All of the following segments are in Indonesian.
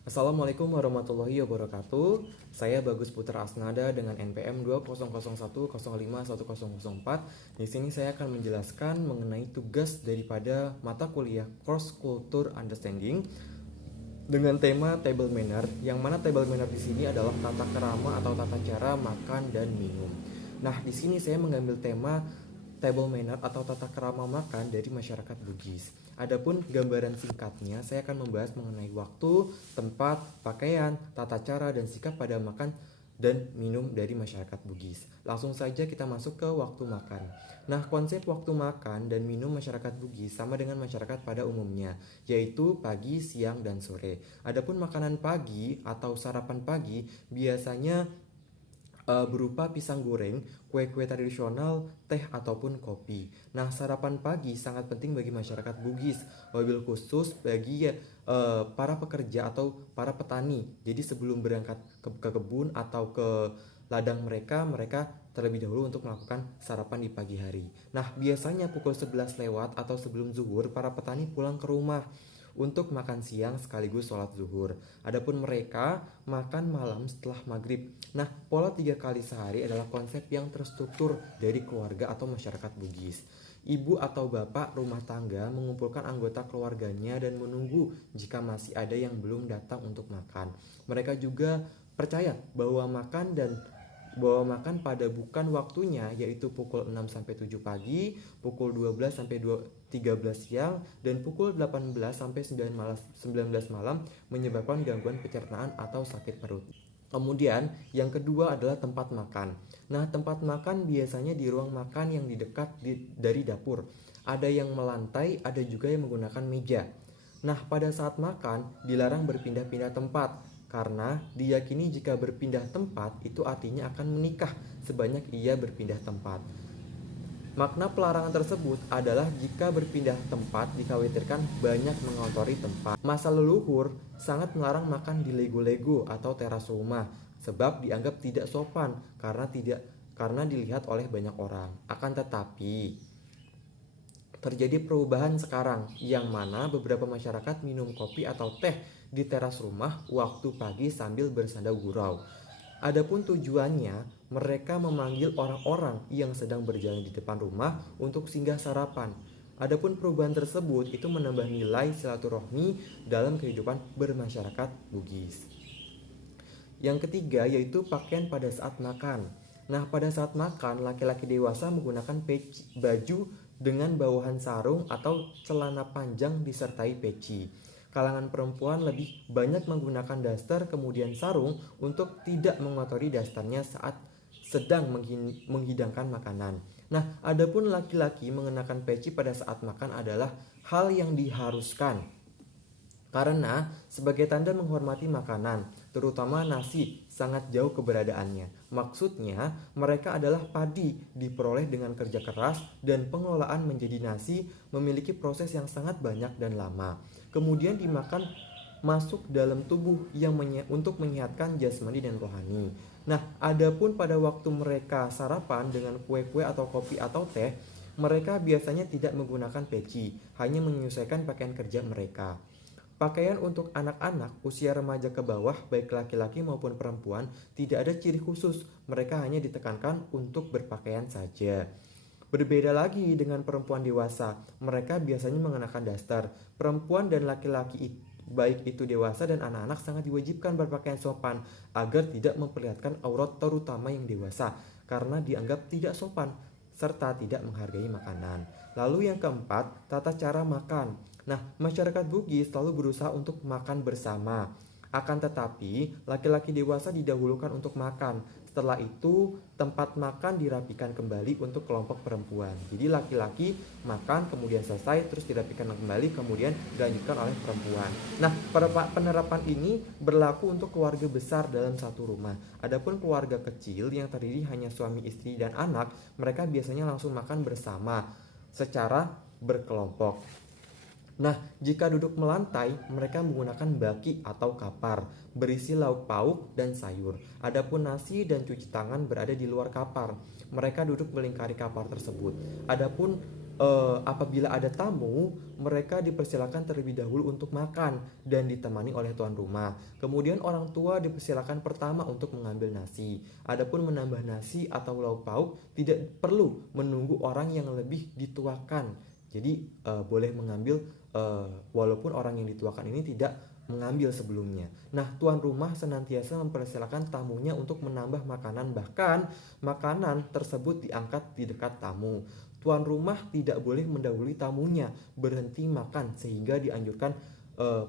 Assalamualaikum warahmatullahi wabarakatuh. Saya Bagus Putra Asnada dengan NPM 2001051004. Di sini saya akan menjelaskan mengenai tugas daripada mata kuliah Cross Culture Understanding dengan tema table manner, yang mana table manner di sini adalah tata kerama atau tata cara makan dan minum. Nah, di sini saya mengambil tema table manner atau tata kerama makan dari masyarakat Bugis. Adapun gambaran singkatnya, saya akan membahas mengenai waktu, tempat, pakaian, tata cara, dan sikap pada makan dan minum dari masyarakat Bugis. Langsung saja kita masuk ke waktu makan. Nah, konsep waktu makan dan minum masyarakat Bugis sama dengan masyarakat pada umumnya, yaitu pagi, siang, dan sore. Adapun makanan pagi atau sarapan pagi biasanya berupa pisang goreng, kue-kue tradisional, teh ataupun kopi. Nah, sarapan pagi sangat penting bagi masyarakat Bugis, wabil khusus bagi para pekerja atau para petani. Jadi sebelum berangkat ke kebun atau ke ladang mereka terlebih dahulu untuk melakukan sarapan di pagi hari. Nah, biasanya pukul 11 lewat atau sebelum zuhur, para petani pulang ke rumah untuk makan siang sekaligus sholat zuhur. Adapun mereka makan malam setelah maghrib. Nah, pola 3 kali sehari adalah konsep yang terstruktur dari keluarga atau masyarakat Bugis. Ibu atau bapak rumah tangga mengumpulkan anggota keluarganya dan menunggu jika masih ada yang belum datang untuk makan. Mereka juga percaya bahwa makan pada bukan waktunya, yaitu pukul 6 sampai 7 pagi, pukul 12 sampai 13 siang, dan pukul 18 sampai 19 malam menyebabkan gangguan pencernaan atau sakit perut. Kemudian yang kedua adalah tempat makan. Nah, tempat makan biasanya di ruang makan yang dari dapur. Ada yang melantai, ada juga yang menggunakan meja. Nah, pada saat makan dilarang berpindah-pindah tempat karena diyakini jika berpindah tempat itu artinya akan menikah sebanyak ia berpindah tempat. Makna pelarangan tersebut adalah jika berpindah tempat dikhawatirkan banyak mengotori tempat. Masa leluhur sangat melarang makan di lego-lego atau teras rumah sebab dianggap tidak sopan karena dilihat oleh banyak orang. Akan tetapi terjadi perubahan sekarang yang mana beberapa masyarakat minum kopi atau teh di teras rumah waktu pagi sambil bersandar gurau. Adapun tujuannya, mereka memanggil orang-orang yang sedang berjalan di depan rumah untuk singgah sarapan. Adapun perubahan tersebut itu menambah nilai silaturahmi dalam kehidupan bermasyarakat Bugis. Yang ketiga yaitu pakaian pada saat makan. Nah, pada saat makan, laki-laki dewasa menggunakan baju dengan bawahan sarung atau celana panjang disertai peci. Kalangan perempuan lebih banyak menggunakan daster kemudian sarung untuk tidak mengotori dasternya saat sedang menghidangkan makanan. Nah, adapun laki-laki mengenakan peci pada saat makan adalah hal yang diharuskan karena sebagai tanda menghormati makanan, terutama nasi, sangat jauh keberadaannya. Maksudnya, mereka adalah padi diperoleh dengan kerja keras dan pengelolaan menjadi nasi memiliki proses yang sangat banyak dan lama. Kemudian dimakan masuk dalam tubuh untuk menyehatkan jasmani dan rohani. Nah, adapun pada waktu mereka sarapan dengan kue-kue atau kopi atau teh, mereka biasanya tidak menggunakan peci, hanya menyesuaikan pakaian kerja mereka. Pakaian untuk anak-anak usia remaja ke bawah, baik laki-laki maupun perempuan, tidak ada ciri khusus. Mereka hanya ditekankan untuk berpakaian saja. Berbeda lagi dengan perempuan dewasa, mereka biasanya mengenakan daster. Perempuan dan laki-laki baik itu dewasa dan anak-anak sangat diwajibkan berpakaian sopan agar tidak memperlihatkan aurat terutama yang dewasa karena dianggap tidak sopan serta tidak menghargai makanan. Lalu yang keempat, tata cara makan. Nah, masyarakat Bugis selalu berusaha untuk makan bersama. Akan tetapi, laki-laki dewasa didahulukan untuk makan. Setelah itu, tempat makan dirapikan kembali untuk kelompok perempuan. Jadi laki-laki makan, kemudian selesai, terus dirapikan kembali, kemudian dilanjutkan oleh perempuan. Nah, penerapan ini berlaku untuk keluarga besar dalam satu rumah. Adapun keluarga kecil yang terdiri hanya suami, istri, dan anak, mereka biasanya langsung makan bersama secara berkelompok. Nah, jika duduk melantai, mereka menggunakan baki atau kapar, berisi lauk pauk dan sayur. Adapun nasi dan cuci tangan berada di luar kapar. Mereka duduk melingkari kapar tersebut. Adapun apabila ada tamu, mereka dipersilakan terlebih dahulu untuk makan dan ditemani oleh tuan rumah. Kemudian orang tua dipersilakan pertama untuk mengambil nasi. Adapun menambah nasi atau lauk pauk tidak perlu menunggu orang yang lebih dituakan. Jadi boleh mengambil walaupun orang yang dituakan ini tidak mengambil sebelumnya. Nah, tuan rumah senantiasa mempersilakan tamunya untuk menambah makanan, bahkan makanan tersebut diangkat di dekat tamu. Tuan rumah tidak boleh mendahului tamunya berhenti makan, sehingga dianjurkan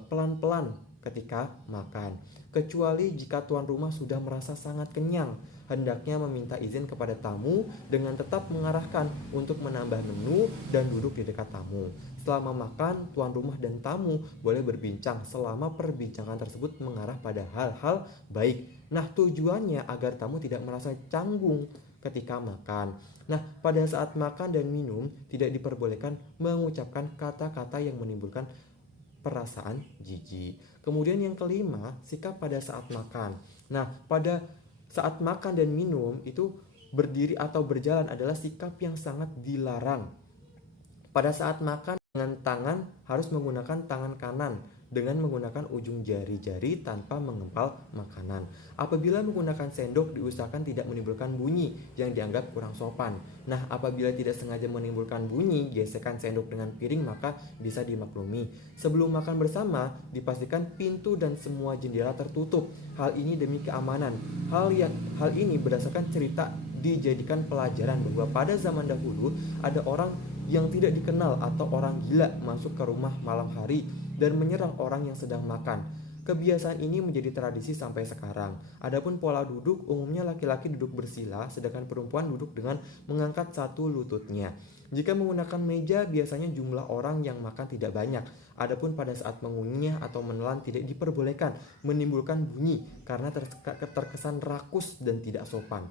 pelan-pelan ketika makan. Kecuali jika tuan rumah sudah merasa sangat kenyang, hendaknya meminta izin kepada tamu dengan tetap mengarahkan untuk menambah menu dan duduk di dekat tamu. Selama makan, tuan rumah dan tamu boleh berbincang selama perbincangan tersebut mengarah pada hal-hal baik. Nah, tujuannya agar tamu tidak merasa canggung ketika makan. Nah, pada saat makan dan minum tidak diperbolehkan mengucapkan kata-kata yang menimbulkan perasaan jijik. Kemudian yang kelima, sikap pada saat makan. Nah, pada saat makan dan minum itu berdiri atau berjalan adalah sikap yang sangat dilarang. Pada saat makan dengan tangan harus menggunakan tangan kanan dengan menggunakan ujung jari-jari tanpa mengempal makanan. Apabila menggunakan sendok diusahakan tidak menimbulkan bunyi yang dianggap kurang sopan. Nah, apabila tidak sengaja menimbulkan bunyi, gesekan sendok dengan piring maka bisa dimaklumi. Sebelum makan bersama, dipastikan pintu dan semua jendela tertutup. Hal ini demi keamanan. Hal ini berdasarkan cerita dijadikan pelajaran bahwa pada zaman dahulu ada orang yang tidak dikenal atau orang gila masuk ke rumah malam hari dan menyerang orang yang sedang makan. Kebiasaan ini menjadi tradisi sampai sekarang. Adapun pola duduk, umumnya laki-laki duduk bersila, sedangkan perempuan duduk dengan mengangkat satu lututnya. Jika menggunakan meja, biasanya jumlah orang yang makan tidak banyak. Adapun pada saat mengunyah atau menelan tidak diperbolehkan menimbulkan bunyi karena terkesan rakus dan tidak sopan.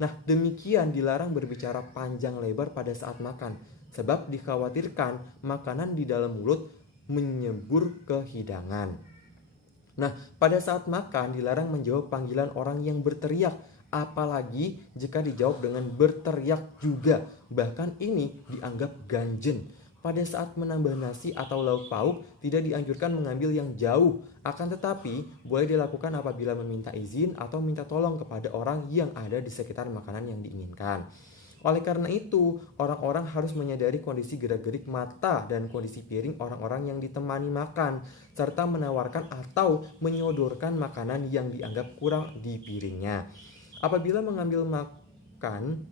Nah, demikian dilarang berbicara panjang lebar pada saat makan, sebab dikhawatirkan makanan di dalam mulut menyembur ke hidangan. Nah, pada saat makan dilarang menjawab panggilan orang yang berteriak, apalagi jika dijawab dengan berteriak juga. Bahkan ini dianggap ganjen. Pada saat menambah nasi atau lauk pauk tidak dianjurkan mengambil yang jauh, akan tetapi boleh dilakukan apabila meminta izin atau minta tolong kepada orang yang ada di sekitar makanan yang diinginkan. Oleh karena itu, orang-orang harus menyadari kondisi gerak-gerik mata dan kondisi piring orang-orang yang ditemani makan, serta menawarkan atau menyodorkan makanan yang dianggap kurang di piringnya. Apabila mengambil makan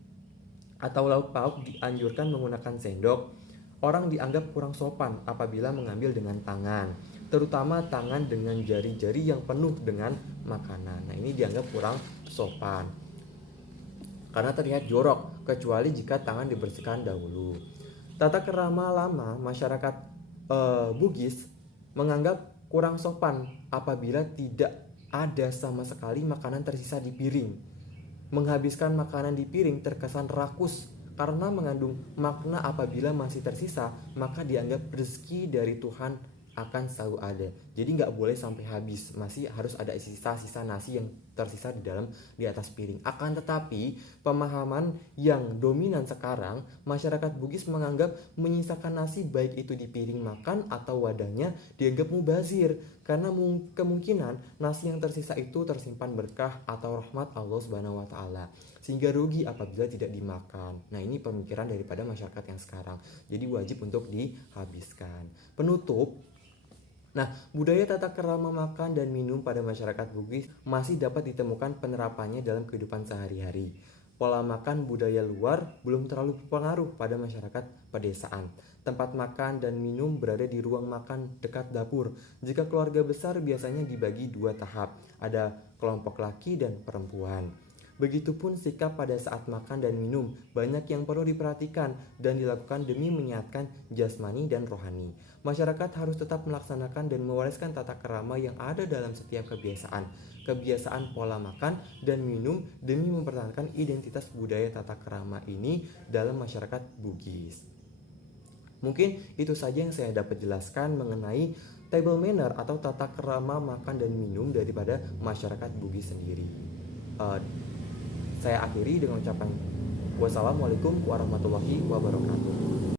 atau lauk pauk dianjurkan menggunakan sendok. Orang dianggap kurang sopan apabila mengambil dengan tangan, terutama tangan dengan jari-jari yang penuh dengan makanan. Nah, ini dianggap kurang sopan karena terlihat jorok, kecuali jika tangan dibersihkan dahulu. Tata kerama lama masyarakat Bugis menganggap kurang sopan apabila tidak ada sama sekali makanan tersisa di piring. Menghabiskan makanan di piring terkesan rakus karena mengandung makna apabila masih tersisa, maka dianggap rezeki dari Tuhan akan selalu ada. Jadi nggak boleh sampai habis, masih harus ada sisa-sisa nasi yang tersisa di atas piring. Akan tetapi, pemahaman yang dominan sekarang, masyarakat Bugis menganggap menyisakan nasi baik itu di piring makan atau wadahnya dianggap mubazir, karena kemungkinan nasi yang tersisa itu tersimpan berkah atau rahmat Allah Subhanahu wa taala, sehingga rugi apabila tidak dimakan. Nah, ini pemikiran daripada masyarakat yang sekarang. Jadi wajib untuk dihabiskan. Penutup. Nah, budaya tata kerama makan dan minum pada masyarakat Bugis masih dapat ditemukan penerapannya dalam kehidupan sehari-hari. Pola makan budaya luar belum terlalu berpengaruh pada masyarakat pedesaan. Tempat makan dan minum berada di ruang makan dekat dapur. Jika keluarga besar biasanya dibagi dua tahap, ada kelompok laki dan perempuan. Begitupun sikap pada saat makan dan minum, banyak yang perlu diperhatikan dan dilakukan demi menyehatkan jasmani dan rohani. Masyarakat harus tetap melaksanakan dan mewariskan tata kerama yang ada dalam setiap kebiasaan pola makan dan minum demi mempertahankan identitas budaya tata kerama ini dalam masyarakat Bugis. Mungkin itu saja yang saya dapat jelaskan mengenai table manner atau tata kerama makan dan minum daripada masyarakat Bugis sendiri. Saya akhiri dengan ucapan wassalamualaikum warahmatullahi wabarakatuh.